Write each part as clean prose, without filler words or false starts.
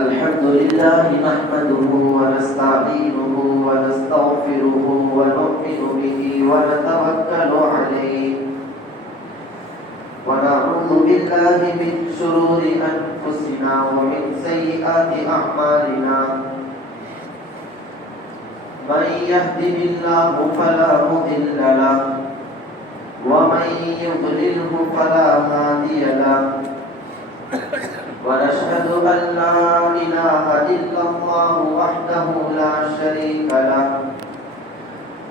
الحمد لله نحمده ونستعينه ونستغفره ونؤمن به ونتوكل عليه ونعوذ بالله من شرور أنفسنا ومن سيئات أعمالنا من يهده الله فلا مضل له ومن يضلله فلا هادي له ونشهد أن لا إله إلا الله وحده لا شريك له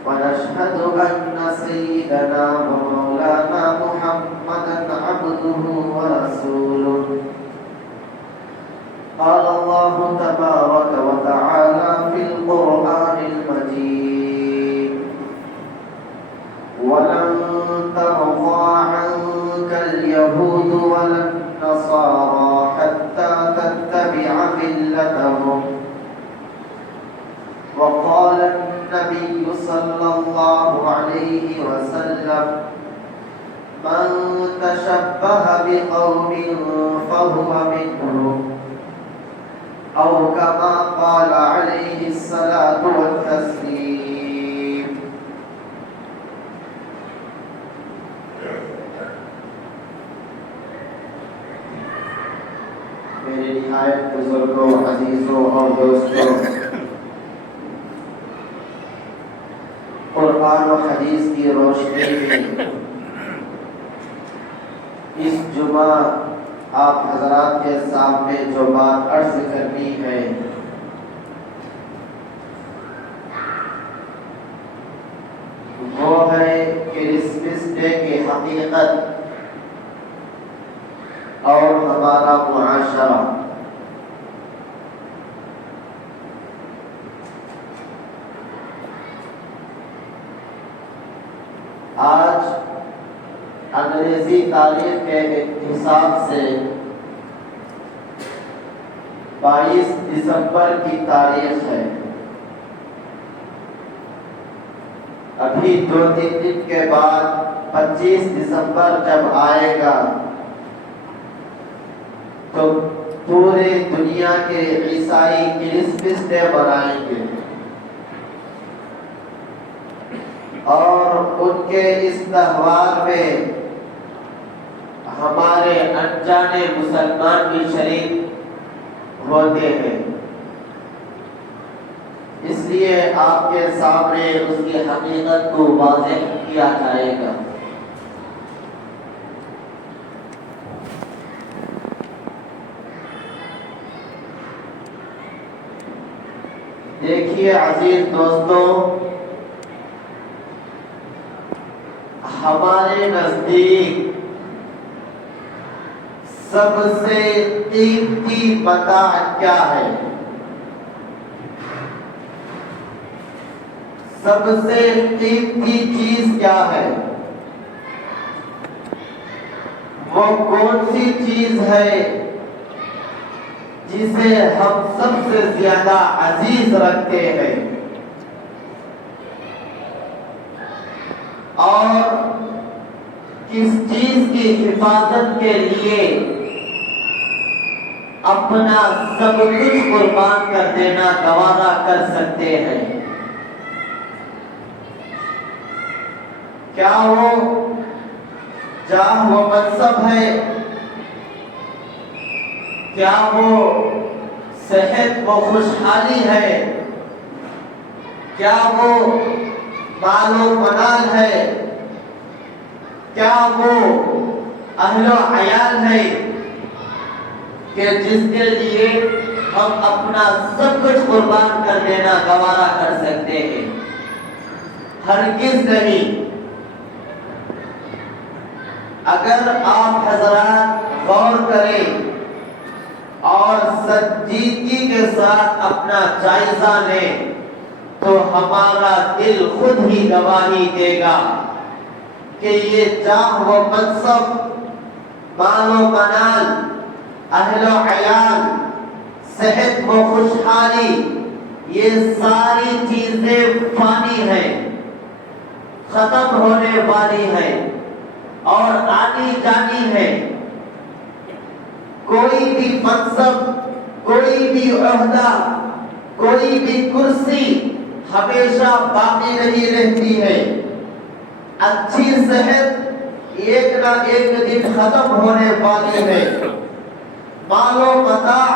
ونشهد أن سيدنا ومولانا محمدا عبده ورسوله قال الله تبارك وتعالى في القرآن المجيد ولن ترضى عنك اليهود ولا النصارى حتى تتبع ملتهم وقال النبي صلى الله عليه وسلم من تشبه بقوم فهو منهم أو كما قال عليه الصلاة والتسليم. میرے نہایت بزرگوں، عزیزوں اور دوستوں، قرآن و حدیث کی روشنی میں اس جمعہ آپ حضرات کے سامنے جو بات عرض کرنی ہے وہ ہے کرسمس ڈے کی حقیقت اور ہمارا معاشرہ۔ آج انگریزی تاریخ کے حساب سے 22 دسمبر کی تاریخ ہے۔ ابھی 2-3 دن کے بعد 25 دسمبر جب آئے گا تو پورے دنیا کے عیسائی کرسمس ڈے منائیں گے اور ان کے اس تہوار میں ہمارے انجانے مسلمان بھی شریک ہوتے ہیں۔ اس لیے آپ کے سامنے اس کی حقیقت کو واضح کیا جائے گا۔ دیکھیے عزیز دوستوں، ہمارے نزدیک سب سے قیمتی متاع کیا ہے؟ سب سے قیمتی چیز کیا ہے؟ وہ کون سی چیز ہے جسے ہم سب سے زیادہ عزیز رکھتے ہیں اور کس چیز کی حفاظت کے لیے اپنا سب کچھ قربان کر دینا گوارا کر سکتے ہیں؟ کیا وہ جاہ و منصب ہے؟ کیا وہ صحت و خوشحالی ہے؟ کیا وہ مال و منال ہے؟ کیا وہ اہل و عیال ہے کہ جس کے لیے ہم اپنا سب کچھ قربان کر دینا گوارا کر سکتے ہیں؟ ہرگز نہیں۔ اگر آپ حضرات غور کریں اور سنجیدگی کے ساتھ اپنا جائزہ لیں تو ہمارا دل خود ہی گواہی دے گا کہ یہ جاہ و منصب، مال و منال، اہل و عیال، صحت و خوشحالی، یہ ساری چیزیں فانی ہیں، ختم ہونے والی ہیں اور آنی جانی ہے۔ کوئی بھی منصب کوئی بھی عہدہ، کوئی بھی کرسی ہمیشہ باقی نہیں رہتی ہے۔ اچھی صحت ایک نہ ایک دن ختم ہونے والی ہے۔ مال و متاع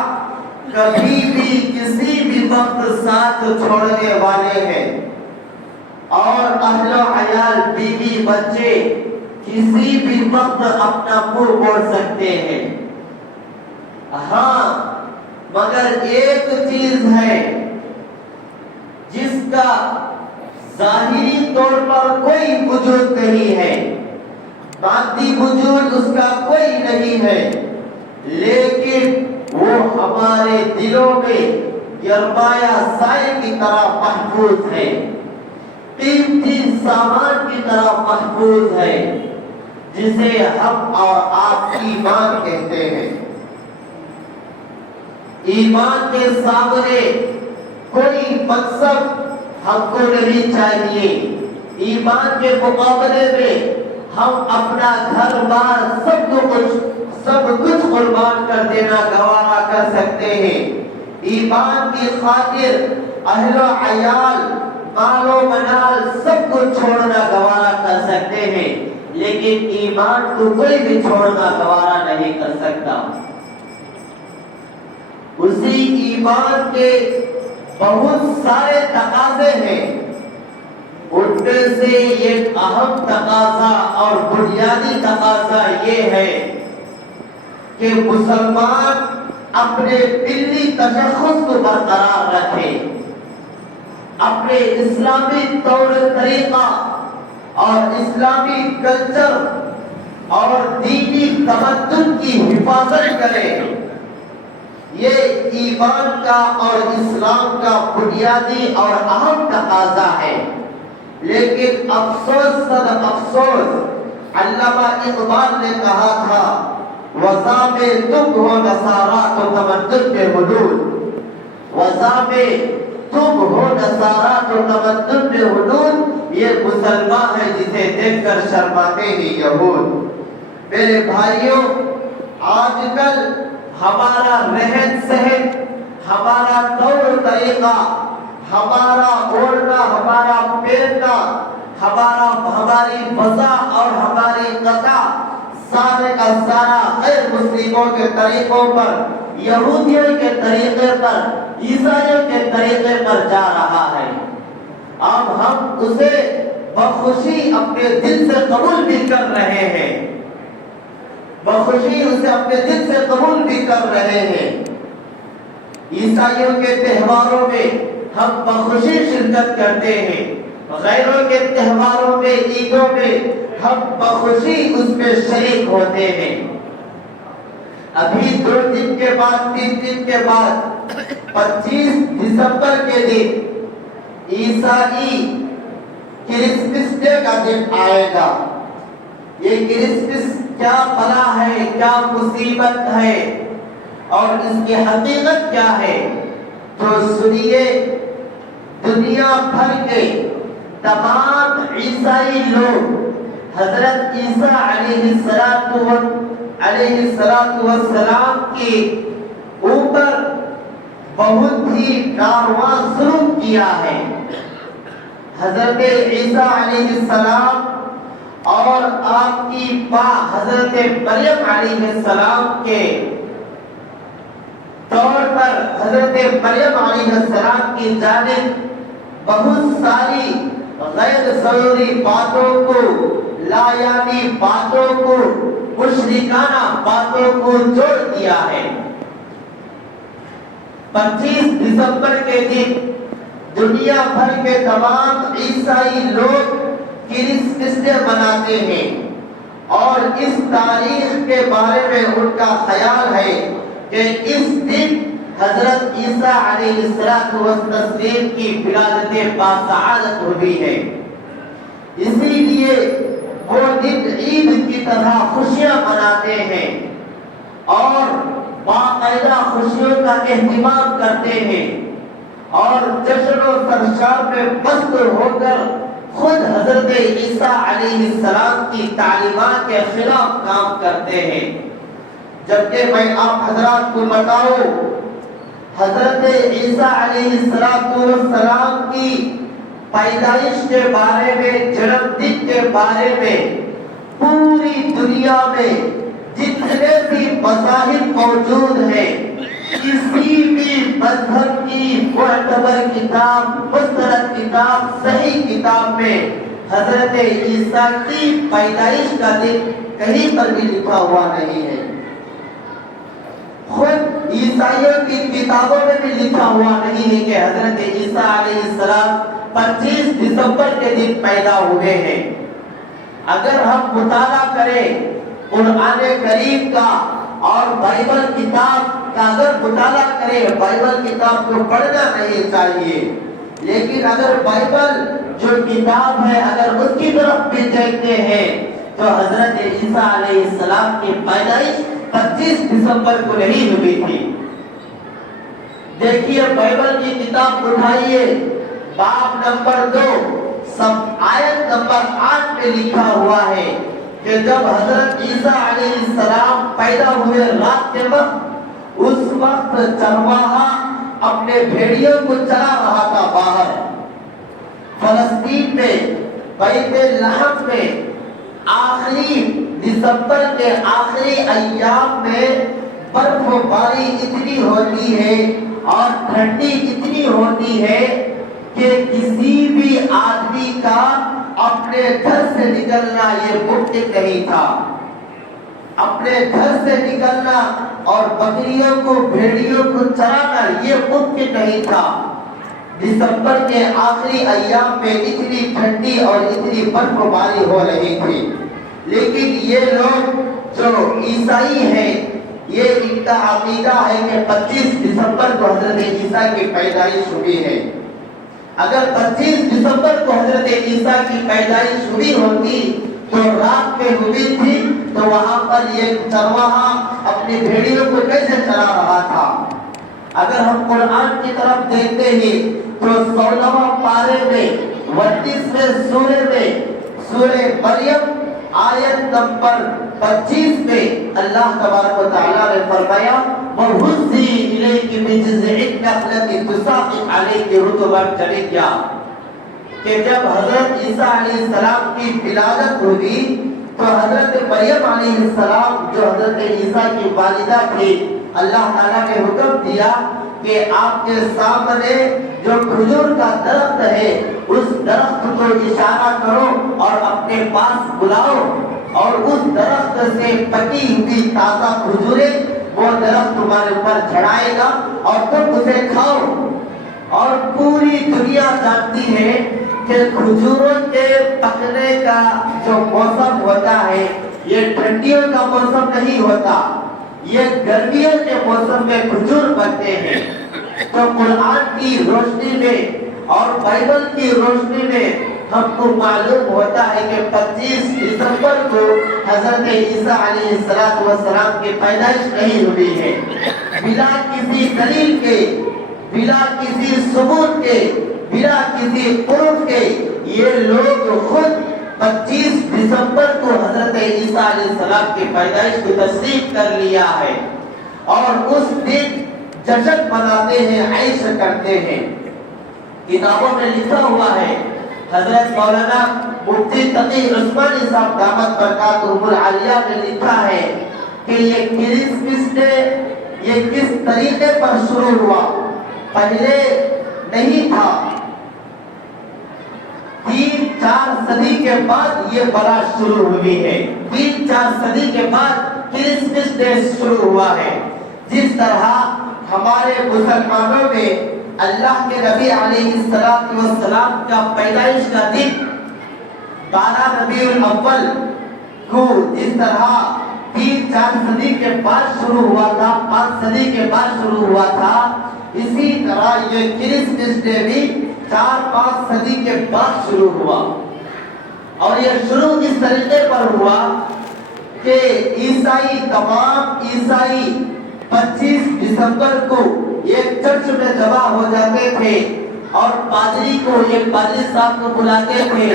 کبھی بھی کسی بھی وقت ساتھ چھوڑنے والے ہیں، اور اہل و عیال، بیوی بچے کسی بھی وقت اپنا منہ موڑ سکتے ہیں۔ ہاں، مگر ایک چیز ہے جس کا ظاہری طور پر کوئی وجود نہیں ہے، مادی وجود اس کا کوئی نہیں ہے، لیکن وہ ہمارے دلوں میں گرمایا سائے کی طرح محفوظ ہے، قیمتی سامان کی طرح محفوظ ہے، جسے ہم اور آپ ایمان کہتے ہیں۔ ایمان کے سامنے کوئی منصب ہم کو نہیں چاہیے۔ ایمان کے مقابلے میں ہم اپنا گھر بار سب کچھ قربان کر دینا گوارا کر سکتے ہیں۔ ایمان کی خاطر اہل و عیال، مال و منال سب کچھ چھوڑنا گوارا کر سکتے ہیں، لیکن ایمان کو کوئی بھی چھوڑنا گوارا نہیں کر سکتا۔ اسی ایمان کے بہت سارے تقاضے ہیں، ان میں سے ایک اہم تقاضا اور بنیادی تقاضا یہ ہے کہ مسلمان اپنے ملی تشخص کو برقرار رکھے، اپنے اسلامی طور طریقہ اور اسلامی کلچر اور دینی تمدن کی حفاظت کرے۔ یہ ایمان کا اور اسلام کا بنیادی اور اہم تقاضا ہے۔ لیکن افسوس صد افسوس، علامہ اقبال نے کہا تھا، وضع میں تم ہو نصارا تو تمدن میں حدود، وضع میں تم ہو نصارا تو تمدن میں حدود، یہ مسلمان ہے جسے دیکھ کر شرماتے ہیں یہود۔ میرے بھائیوں، آج کل ہمارا رہن سہن، ہمارا طور طریقہ، ہمارا اوڑھنا، ہمارا پہننا، ہماری وضع اور ہماری قطع سارے کا سارا غیر مسلموں کے طریقوں پر، یہودیوں کے طریقے پر، عیسائیوں کے طریقے پر جا رہا ہے۔ اب ہم اسے بخوشی اپنے دل سے قبول بھی کر رہے ہیں، بخوشی اسے اپنے دل سے قبول بھی کر رہے ہیں۔ عیسائیوں کے تہواروں میں ہم بخوشی شرکت کرتے ہیں، غیروں کے تہواروں میں، عیدوں میں ہم بخوشی اس میں شریک ہوتے ہیں۔ ابھی 2 دن کے بعد، 3 دن کے بعد 25 دسمبر کے دن عیسائی کرسمس ڈے کا دن آئے گا۔ یہ کرسمس کیا بلا ہے، کیا مصیبت ہے، اور اس کی حقیقت کیا ہے؟ تو سنیے، دنیا بھر کے تمام عیسائی لوگ حضرت عیسیٰ علیہ السلام کے اوپر بہت ہی ناروا ظلم کیا ہے۔ حضرت عیسیٰ علیہ السلام اور آپ کی ماں حضرت مریم علیہ السلام کے طور پر حضرت مریم علیہ السلام کی جانب بہت ساری غیر ضروری باتوں کو، لایعنی باتوں کو، مشرکانہ باتوں کو جوڑ دیا ہے۔ 25 دسمبر کے دن دنیا بھر کے تمام عیسائی لوگ کرسمس ڈے مناتے ہیں، اور اس تاریخ کے بارے میں ان کا خیال ہے کہ اس دن حضرت عیسیٰ علیہ السلام کی ولادت باسعادت ہوئی ہے۔ اسی لیے وہ دن عید کی طرح خوشیاں مناتے ہیں اور باقاعدہ خوشیوں کا اہتمام کرتے ہیں، اور جشن و سرشار میں مست ہو کر خود حضرت عیسیٰ علیہ السلام کی تعلیمات کے خلاف کام کرتے ہیں۔ جبکہ میں آپ حضرات کو بتاؤں، حضرت عیسیٰ علیہ السلام کی پیدائش کے بارے میں، جنم دن کے بارے میں پوری دنیا میں جتنے بھی مذاہب موجود ہیں، کسی بھی مذہب کی معتبر کتاب، مستند کتاب، صحیح کتاب میں حضرت عیسیٰ کی پیدائش کا دن کہیں پر بھی لکھا ہوا نہیں ہے۔ خود عیسائیوں کی کتابوں میں بھی لکھا ہوا نہیں ہے کہ حضرت عیسیٰ علیہ السلام 25 دسمبر کے دن پیدا ہوئے ہیں۔ اگر ہم مطالعہ کریں قرآن کریم کا اور بائبل کتاب کا، اگر مطالعہ کریں، بائبل کتاب کو پڑھنا نہیں چاہیے، لیکن اگر بائبل جو کتاب ہے اگر اس کی طرف بھی دیکھتے ہیں تو حضرت عیسیٰ علیہ السلام کی پیدائش 25 دسمبر کو نہیں ہوئی تھی۔ دیکھیے بائبل کی کتاب اٹھائیے، باب نمبر 2 آیت نمبر 8 میں لکھا ہوا ہے کہ جب حضرت عیسیٰ علیہ السلام پیدا ہوئے رات کے وقت، اس وقت چرواہا اپنے بھیڑیوں کو چلا رہا تھا باہر فلسطین میں، بیت لحم میں۔ آخری دسمبر کے آخری ایام میں برف و باری اتنی ہوتی ہے اور ٹھنڈی اتنی ہوتی ہے کہ کسی بھی آدمی کا اپنے گھر سے نکلنا یہ ممکن نہیں تھا۔ اپنے گھر سے نکلنا اور بکریوں کو، بھیڑیوں کو چرانا یہ ممکن نہیں تھا۔ دسمبر کے آخری ایام میں اتنی ٹھنڈی اور اتنی برف و باری ہو رہی تھی، لیکن یہ لوگ جو عیسائی ہیں، یہ ان کا عقیدہ ہے کہ 25 دسمبر کو حضرت عیسیٰ کی پیدائش ہوئی ہے۔ اگر 25 دسمبر کو حضرت عیسیٰ کی پیدائش ہوئی ہوتی تو رات میں ہوئی تھی تو وہاں پر یہ چرواہا اپنی بھیڑیوں کو کیسے چلا رہا تھا؟ اگر ہم قرآن کی طرف دیکھتے ہیں تو 16واں پارے میں 32ویں سورے میں، سورہ مریم آیت نمبر 25 میں اللہ تبارک و تعالیٰ نے فرمایا وَهُزِّي إِلَيْكِ بِجِذْعِ النَّخْلَةِ تُسَاقِطْ عَلَيْكِ رُطُبًا جَنِيًّا، کہ جب حضرت عیسیٰ علیہ السلام کی ولادت ہوئی تو حضرت مریم علیہ السلام جو حضرت عیسیٰ کی والدہ تھی، اللہ تعالیٰ نے حکم دیا کہ آپ کے سامنے جو کھجور کا درخت ہے اس درخت کو اشارہ کرو اور اپنے پاس بلاؤ، اور اس درخت سے پکی ہوئی تازہ کھجوریں وہ درخت تمہارے اوپر چڑھائے گا اور تم اسے کھاؤ۔ اور پوری دنیا جانتی ہے کہ کھجوروں کے پکنے کا جو موسم ہوتا ہے یہ ٹھنڈیوں کا موسم نہیں ہوتا، یہ گرمیوں کے موسم میں کھجور پکتے ہیں۔ تو قرآن کی روشنی میں اور بائبل کی روشنی میں ہم کو معلوم ہوتا ہے کہ 25 دسمبر کو حضرت عیسیٰ علیہ السلام کی پیدائش نہیں ہوئی ہے۔ بلا کسی دلیل کے، بلا کسی ثبوت کے، بلا کسی پروف کے یہ لوگ خود 25 دسمبر کو حضرت عیسیٰ علیہ السلام کی پیدائش کو تصدیق کر لیا ہے اور اس دن جشن مناتے ہیں، عیش کرتے ہیں۔ کتابوں میں لکھا ہوا ہے، حضرت مولانا مفتی تقی عثمانی صاحب دامت برکاتہم العالیہ نے لکھا ہے کہ یہ کرسمس ڈے یہ کس طریقے پر شروع ہوا، پہلے نہیں تھا، 3-4 صدی کے بعد یہ برات شروع ہوئی ہے، 3-4 صدی کے بعد کرسمس ڈے شروع ہوا ہے۔ جس طرح ہمارے مسلمانوں میں اللہ کے نبی علیہ السلام کا پیدائش کا دن 12 ربیع الاول کو جس طرح 3-4 صدی کے بعد شروع ہوا تھا، 5 صدی کے بعد شروع ہوا تھا، اسی طرح یہ کرسمس ڈے بھی 4-5 صدی کے بعد شروع ہوا۔ اور یہ شروع اس طریقے پر ہوا کہ تمام عیسائی 25 دسمبر کو ایک چرچ میں جمع ہو جاتے تھے اور پادری کو، ایک پادری صاحب کو بلاتے تھے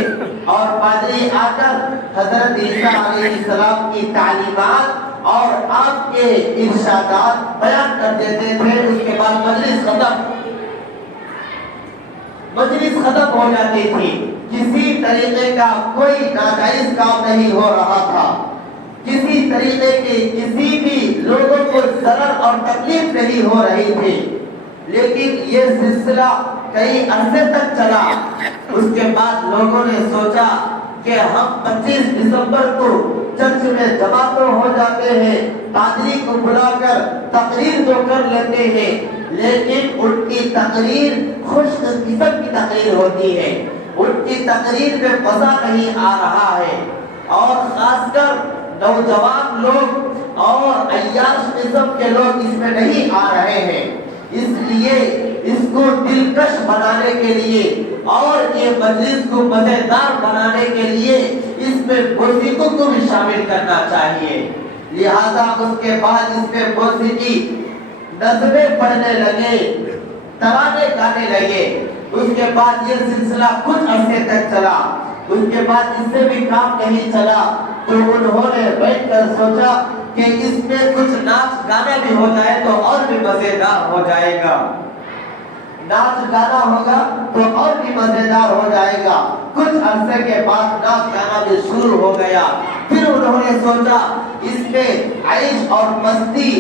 اور پادری آ کر حضرت عیسیٰ علیہ السلام کی تعلیمات اور آپ کے ارشادات بیان کر دیتے تھے، اس کے بعد مجلس ختم ہو جاتی تھی۔ کسی طریقے کا کوئی ناجائز کام نہیں ہو رہا تھا، کسی طریقے کی کسی بھی لوگوں کو ضرر اور تکلیف نہیں ہو رہی تھی۔ لیکن یہ سلسلہ کئی عرصے تک چلا۔ اس کے بعد لوگوں نے سوچا کہ ہم 25 دسمبر کو چرچ میں جمع تو ہو جاتے ہیں، پادری کو بلا کر تقریر تو کر لیتے ہیں، لیکن ان کی تقریر خوش قسم کی تقریر ہوتی ہے، ان کی تقریر میں مزہ نہیں آ رہا ہے، اور خاص کر نوجوان لوگ اور عیاش قسم کے لوگ اس میں نہیں آ رہے ہیں۔ اس لیے اس کو دلکش بنانے کے لیے اور یہ مجلس کو مزیدار بنانے کے لیے اس میں موسیقی کو بھی شامل کرنا چاہیے۔ لہذا اس کے بعد اس میں موسیقی نظمیں پڑھنے لگے، ترانے گانے لگے۔ اس کے بعد یہ سلسلہ کچھ عرصے تک چلا۔ اس کے بعد اس سے بھی کام نہیں چلا تو انہوں نے بیٹھ کر سوچا کہ اس میں کچھ ناچ گانا بھی ہو جائے تو اور بھی مزیدار ہو جائے گا، ناچ گانا ہوگا تو اور بھی مزیدار ہو جائے گا۔ کچھ عرصے کے بعد ناچ گانا بھی شروع ہو گیا۔ پھر انہوں نے سوچا اس میں عیش اور مستی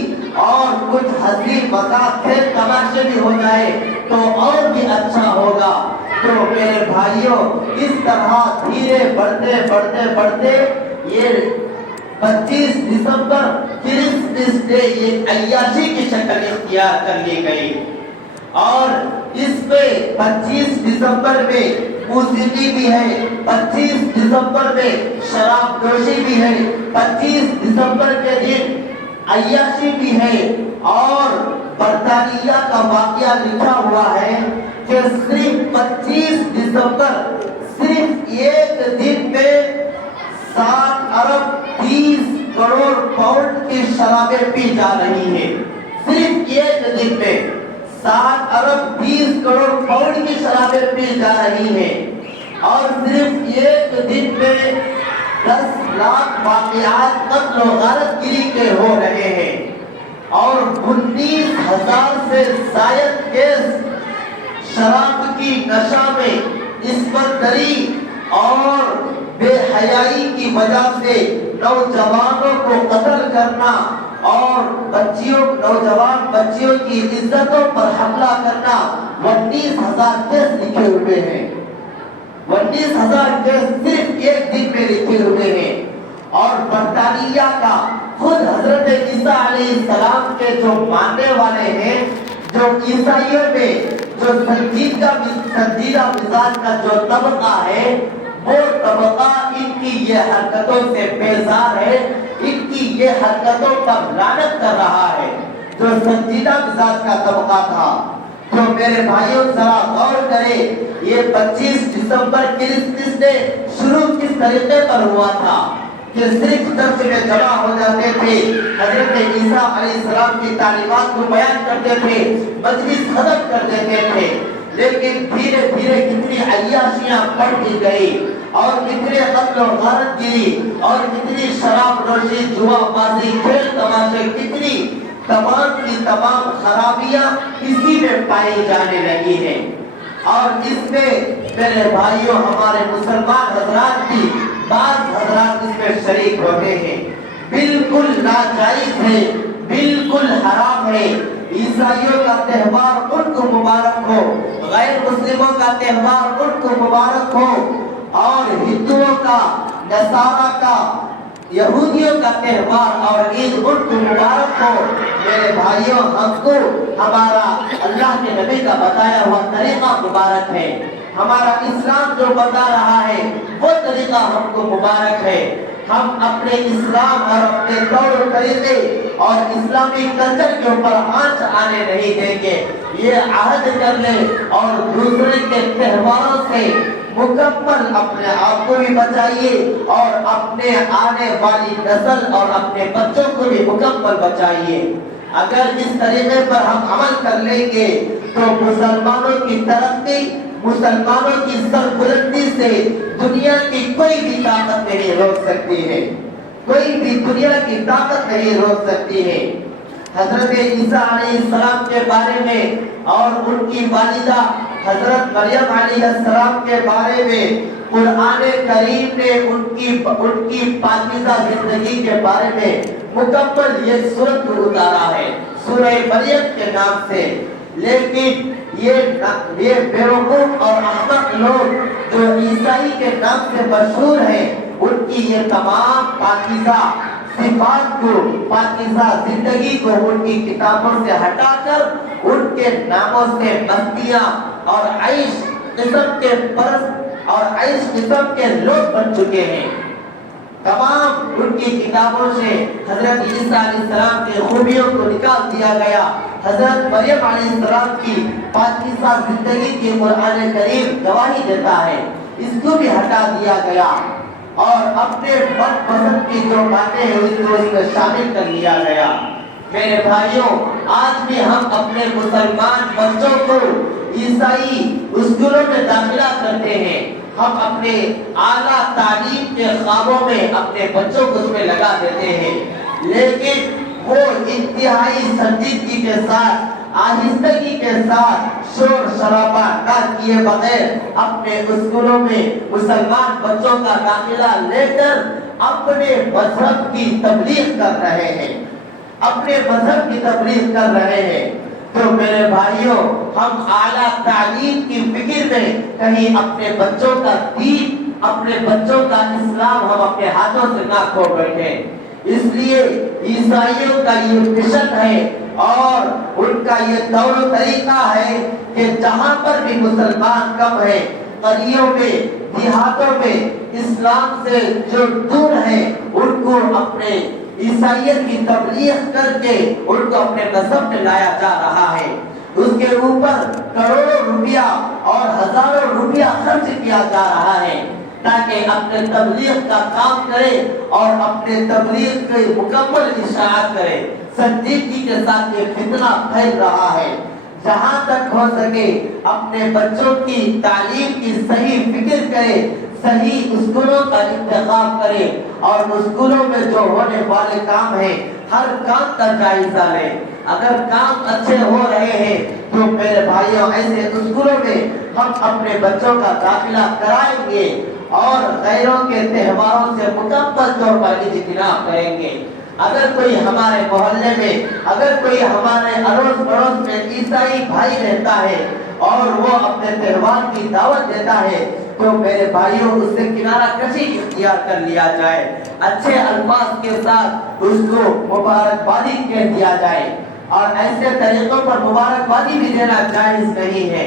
اور کچھ ہنسی مذاق کھیل تماشے بھی ہو جائے تو اور بھی اچھا ہوگا۔ تو میرے بھائیوں، اس طرح دھیرے بڑھتے یہ 25 دسمبر کرسمس ڈے یہ عیاشی کی شکل اختیار کر لی گئی، اور اس میں 25 دسمبر میں موسیقی بھی ہے، 25 دسمبر میں شراب نوشی بھی ہے، 25 دسمبر کے دن عیاشی بھی ہے۔ اور برطانیہ کا واقعہ لکھا ہوا ہے کہ صرف 25 دسمبر صرف ایک دن میں 7 ارب 30 کروڑ پاؤنڈ کی شرابیں پی جا رہی ہیں۔ صرف ایک دن میں 7 ارب 30 کروڑ پاؤنڈ کی شرابیں پی جا رہی ہیں، اور صرف ایک دن میں 10 لاکھ واقعات قتل و غارت گری کے ہو رہے ہیں، اور 19,000 سے زائد کیس شراب کی نشہ میں عصمت دری اور بے حیائی کی وجہ سے نوجوانوں کو قتل کرنا اور نوجوان بچیوں کی عزتوں پر حملہ کرنا، 19,000 کیس لکھے ہوئے ہیں۔ 19,000 کیس صرف ایک دن میں لکھے ہوئے ہیں۔ اور برطانیہ کا خود حضرت عیسیٰ علیہ السلام کے جو ماننے والے ہیں، جو عیسائیوں میں جو سنجیدہ مزاج کا جو طبقہ ہے، وہ طبقہ ان کی یہ حرکتوں سے بیزار ہے، ان کی یہ حرکتوں پر لعنت کر رہا ہے۔ جو سنجیدہ مزاج کا طبقہ تھا، تو میرے بھائیوں ذرا غور کریں، یہ 25 دسمبر کرسمس ڈے شروع کس طریقے پر ہوا تھا کہ صرف چرچ میں جمع ہو جاتے تھے، حضرت عیسیٰ علیہ السلام کی تعلیمات کو بیان کرتے تھے، مجلس ختم کر دیتے تھے۔ لیکن دھیرے دھیرے کتنی عیاشیاں بڑھتی گئی، اور کتنے قتل و غارت گری، اور کتنی شراب نوشی، جوا بازی، کھیل تماشے، کتنی تمام کی تمام خرابیاں اسی میں پائی جانے لگی ہیں۔ اور اس میں میرے بھائیوں ہمارے مسلمان حضرات بھی بعض حضرات اس میں شریک ہوتے ہیں۔ بالکل ناجائز ہے، بالکل حرام ہے۔ عیسائیوں کا تہوار ان کو مبارک ہو، غیر مسلموں کا تہوار ان کو مبارک ہو، اور ہندوؤں کا، نصارہ کا، یہودیوں کا تہوار اور عید ان کو مبارک ہو۔ میرے بھائیوں، ہم کو ہمارا اللہ کے نبی کا بتایا ہوا طریقہ مبارک ہے، ہمارا اسلام جو بتا رہا ہے وہ طریقہ ہم کو مبارک ہے۔ ہم اپنے اسلام اور اپنے طور و طریقے اور اسلامی کلچر کے اوپر آنچ آنے نہیں دیں گے۔ یہ عہد کر لیں اور دوسرے کے تہواروں سے مکمل اپنے آپ کو بھی بچائیے، اور اپنے آنے والی نسل اور اپنے بچوں کو بھی مکمل بچائیے۔ اگر اس طریقے پر ہم عمل کر لیں گے تو مسلمانوں کی ترقی، مسلمانوں کی سربلندی سے دنیا کی کوئی بھی طاقت نہیں روک سکتی ہے۔ کوئی بھی دنیا کی طاقت نہیں روک سکتی ہے۔ حضرت عیسیٰ علیہ السلام کے بارے میں اور ان کی والدہ حضرت مریم علیہ السلام کے بارے میں قرآن کریم نے ان کی پاکیزہ زندگی کے بارے میں مکمل یہ سورت اتارا ہے، سورہ مریم کے نام سے۔ لیکن یہ بیوقوف اور احمق لوگ جو عیسائی کے نام سے مشہور ہیں، ان کی یہ تمام پاکیزہ صفات کو، پاکیزہ زندگی کو ان کی کتابوں سے ہٹا کر ان کے ناموں سے مستیاں اور عیش قسم کے پرست اور عیش قسم کے لوگ بن چکے ہیں۔ تمام ان کی کتابوں سے حضرت عیسیٰ علیہ السلام کی خوبیوں کو نکال دیا گیا۔ حضرت مریم علیہ السلام کی پاکیزہ زندگی کی قرآن کریم گواہی دیتا ہے، اس کو بھی ہٹا دیا گیا اور اپنے من پسند کی جو باتیں ہیں اس کو اس میں شامل کر لیا گیا۔ میرے بھائیوں، آج بھی ہم اپنے مسلمان بچوں کو عیسائی اسکولوں میں داخلہ کرتے ہیں، ہم اپنے اعلیٰ تعلیم کے خوابوں میں اپنے بچوں کو اس میں لگا دیتے ہیں، لیکن وہ انتہائی سنجیدگی کے ساتھ، آہستگی کے ساتھ، شور شرابہ نہ کیے بغیر اپنے اسکولوں میں مسلمان بچوں کا داخلہ لے کر اپنے مذہب کی تبلیغ کر رہے ہیں، اپنے مذہب کی تبلیغ کر رہے ہیں۔ تو میرے بھائیوں، ہم اعلیٰ تعلیم کی فکر میں کہیں اپنے بچوں کا دین، اپنے بچوں کا اسلام ہم اپنے ہاتھوں سے نہ کھو بیٹھے۔ اس لیے عیسائیوں کا یہ مشن ہے اور ان کا یہ طور و طریقہ ہے کہ جہاں پر بھی مسلمان کم ہیں، قریوں میں، دیہاتوں میں، اسلام سے جو دور ہیں، ان کو اپنے عیسائیت کی تبلیغ کر کے ان کو اپنے مذہب میں لایا جا رہا ہے۔ اس کے اوپر کروڑوں روپیہ اور ہزاروں روپیہ خرچ کیا جا رہا ہے تاکہ اپنے تبلیغ کا کام کرے اور اپنے تبلیغ کی مکمل اشاعت کرے۔ سنجیدگی کے ساتھ یہ فتنہ پھیل رہا ہے۔ جہاں تک ہو سکے اپنے بچوں کی تعلیم کی صحیح فکر کرے، صحیح اسکولوں کا انتخاب کرے اور اسکولوں میں جو ہونے والے کام ہیں ہر کام کا جائزہ لے۔ اگر کام اچھے ہو رہے ہیں تو میرے بھائیوں ایسے اسکولوں میں ہم اپنے بچوں کا داخلہ کرائیں گے اور غیروں کے تہواروں سے مکمل طور پر اجتناب کریں گے۔ اگر کوئی ہمارے محلے میں، اگر کوئی ہمارے اڑوس پڑوس میں عیسائی بھائی رہتا ہے اور وہ اپنے تہوار کی دعوت دیتا ہے تو میرے بھائیوں اس سے کنارہ کشی اختیار کر لیا جائے، اچھے الفاظ کے ساتھ اس کو مبارکبادی کہہ دیا جائے، اور ایسے طریقوں پر مبارکبادی بھی دینا جائز نہیں ہے۔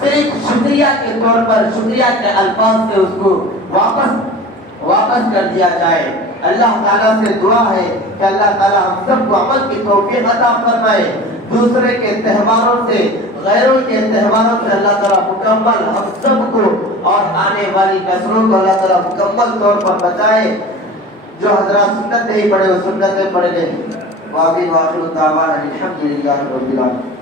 صرف شکریہ کے طور پر شکریہ کے الفاظ سے اس کو واپس کر دیا جائے۔ اللہ تعالیٰ سے دعا ہے کہ اللہ تعالیٰ ہم سب کو عمل کی توفیق عطا فرمائے۔ دوسرے کے تہواروں سے، غیروں کے تہواروں سے اللہ تعالیٰ مکمل ہم سب کو اور آنے والی نسلوں کو اللہ تعالیٰ مکمل طور پر بچائے۔ جو حضرات سنت نہیں پڑھے وہ سنتیں پڑھ لیں۔ واقعی واخر دعوانا الحمدللہ رب العالمین۔